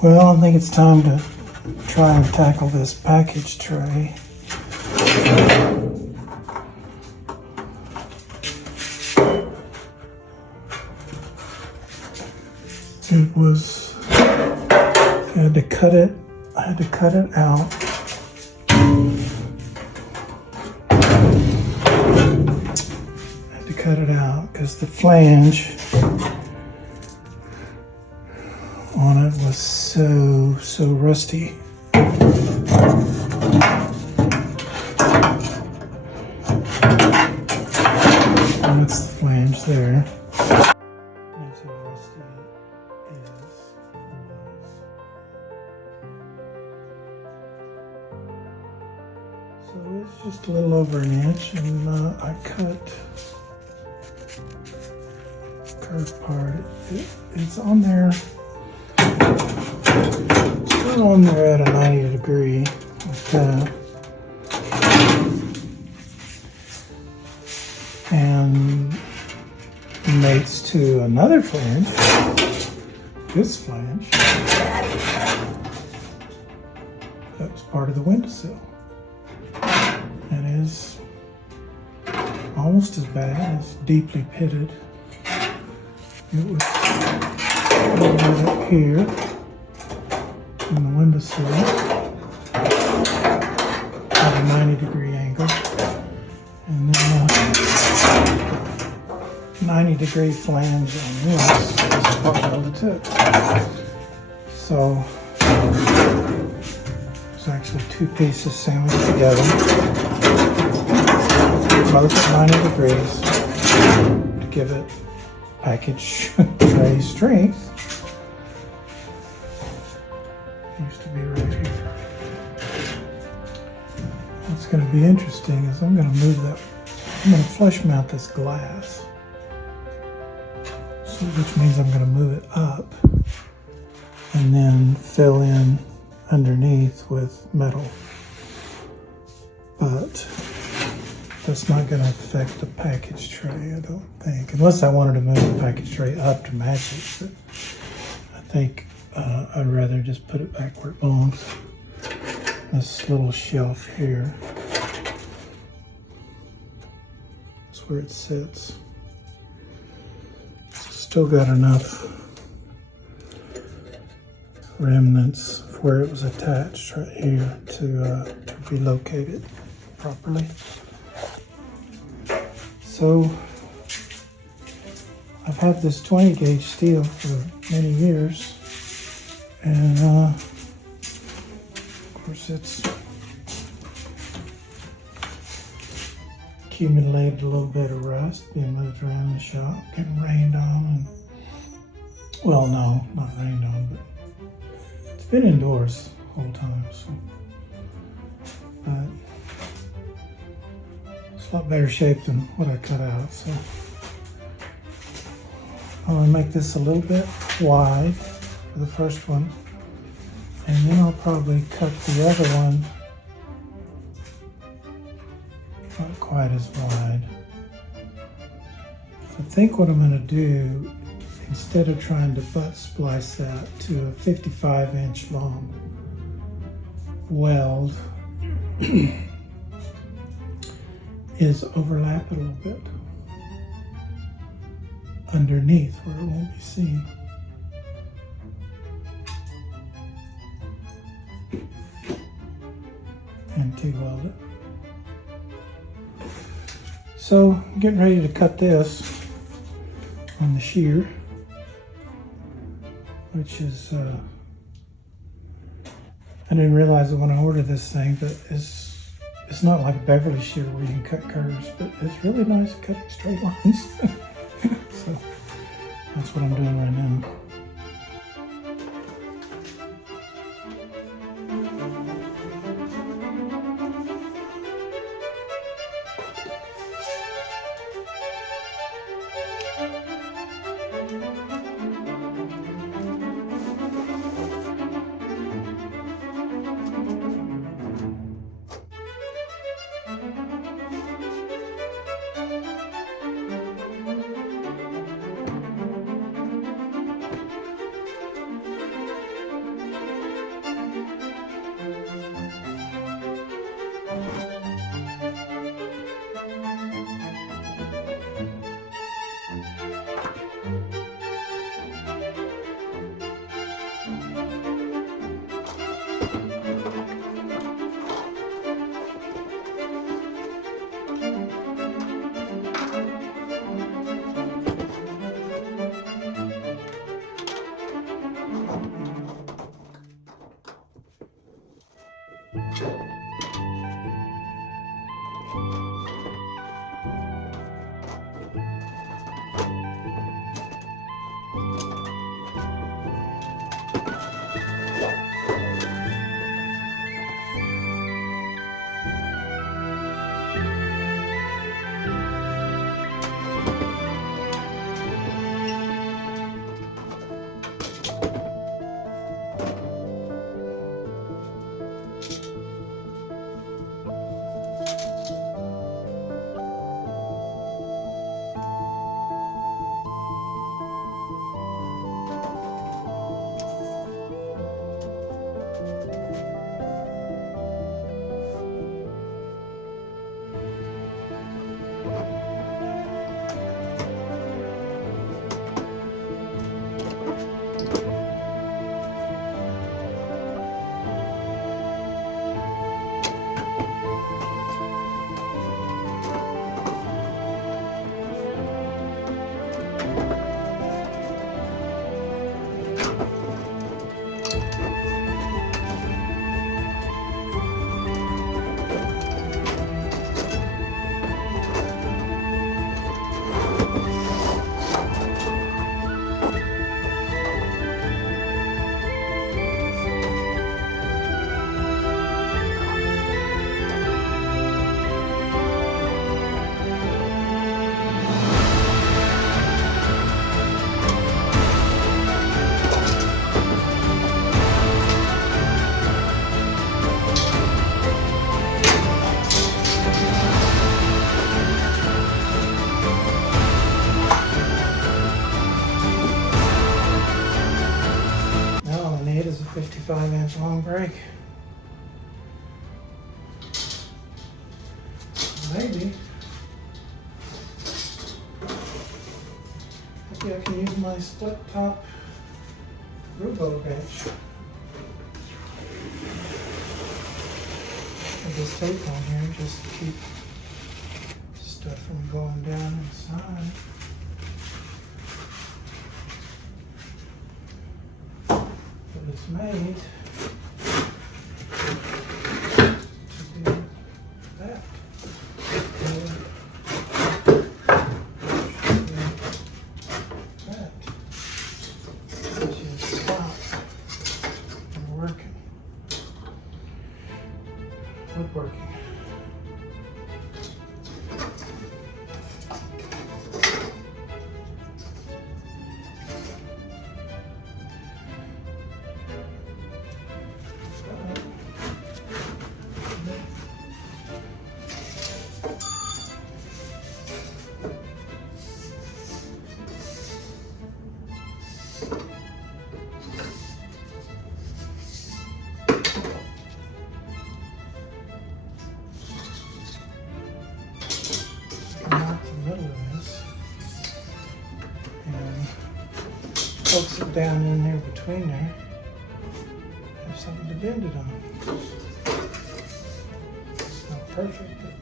Well, I think it's time to try and tackle this package tray. It was, I had to cut it out. Cut it out because the flange on it was so rusty. And that's the flange there. That's how rusty it is. So it's just a little over an inch, and I cut curved part. It's on there. It's still on there at a 90 degree. And mates to another flange. This flange. That was part of the windowsill. It is almost as bad. It's deeply pitted. It was right up here in the windowsill at a 90 degree angle, and then a 90 degree flange on this is part of the tip. So it's actually two pieces sandwiched together, both at 90 degrees to give it package tray strength. Used to be right here. What's going to be interesting is I'm going to move that. I'm going to flush mount this glass, so which means I'm going to move it up and then fill in underneath with metal. But that's not going to affect the package tray, I don't think. Unless I wanted to move the package tray up to match it. But I think I'd rather just put it back where it belongs. This little shelf here. That's where it sits. Still got enough remnants where it was attached right here to be located properly. So I've had this 20 gauge steel for many years, and of course it's accumulated a little bit of rust, being moved around the shop, getting rained on, and well, no, not rained on, but it's been indoors the whole time, so it's a lot better shape than what I cut out. So I'm gonna make this a little bit wide for the first one, and then I'll probably cut the other one not quite as wide. I think what I'm gonna do, instead of trying to butt splice that to a 55-inch long weld, is overlap it a little bit underneath where it won't be seen. And TIG-weld it. So I'm getting ready to cut this on the shear, which is, I didn't realize it when I ordered this thing, but it's not like a Beverly shear where you can cut curves, but it's really nice at cutting straight lines. So that's what I'm doing right now. Is a 55-inch long brake. Maybe. Maybe I can use my split top robo wrench. Put this tape on here just to keep stuff from going down inside. It's made to do that. Which is stopped and working. Woodworking. Hooks it down in there between there. Have something to bend it on. It's not perfect, but